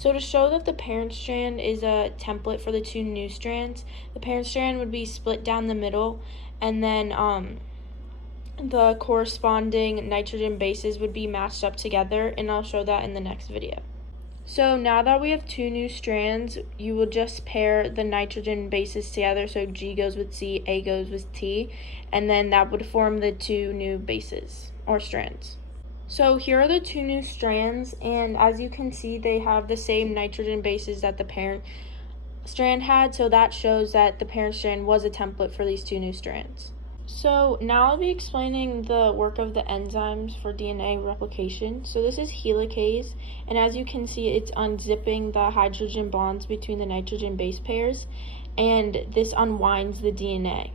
So to show that the parent strand is a template for the two new strands, the parent strand would be split down the middle, and then the corresponding nitrogen bases would be matched up together, and I'll show that in the next video. So now that we have two new strands, you will just pair the nitrogen bases together, so G goes with C, A goes with T, and then that would form the two new bases, or strands. So here are the two new strands, and as you can see, they have the same nitrogen bases that the parent strand had, so that shows that the parent strand was a template for these two new strands. So now I'll be explaining the work of the enzymes for DNA replication. So this is helicase, and as you can see, it's unzipping the hydrogen bonds between the nitrogen base pairs, and this unwinds the DNA.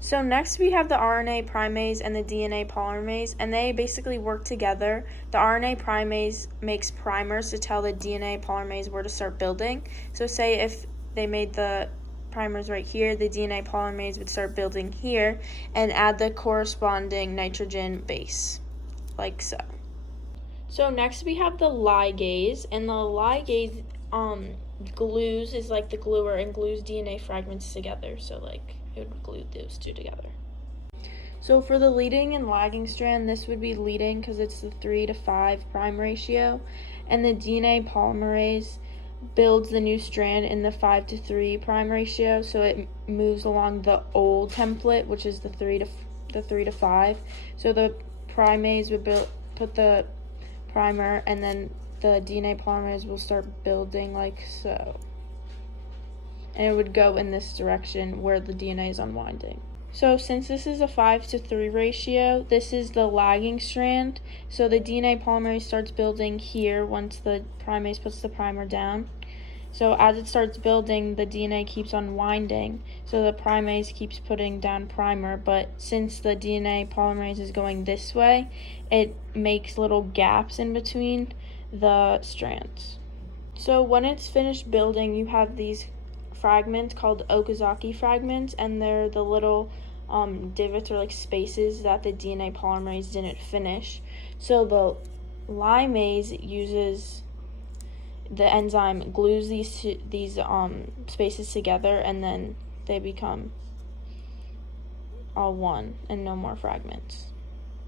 So next we have the RNA primase and the DNA polymerase, and they basically work together. The RNA primase makes primers to tell the DNA polymerase where to start building. So say if they made the primers right here, the DNA polymerase would start building here and add the corresponding nitrogen base, like so. So next we have the ligase, and the ligase glues, is like the gluer, and glues DNA fragments together, so like it would glue those two together. So for the leading and lagging strand, this would be leading because it's the 3 to 5 prime ratio, and the DNA polymerase builds the new strand in the 5 to 3 prime ratio, so it moves along the old template, which is the 3 to 5. So the primase would put the primer, and then the DNA polymerase will start building like so, and it would go in this direction where the DNA is unwinding. So since this is a 5 to 3 ratio, this is the lagging strand. So the DNA polymerase starts building here once the primase puts the primer down. So as it starts building, the DNA keeps unwinding. So the primase keeps putting down primer, but since the DNA polymerase is going this way, it makes little gaps in between the strands. So when it's finished building, you have these fragments called Okazaki fragments, and they're the little divots or like spaces that the DNA polymerase didn't finish. So the limase uses the enzyme, glues these spaces together, and then they become all one and no more fragments.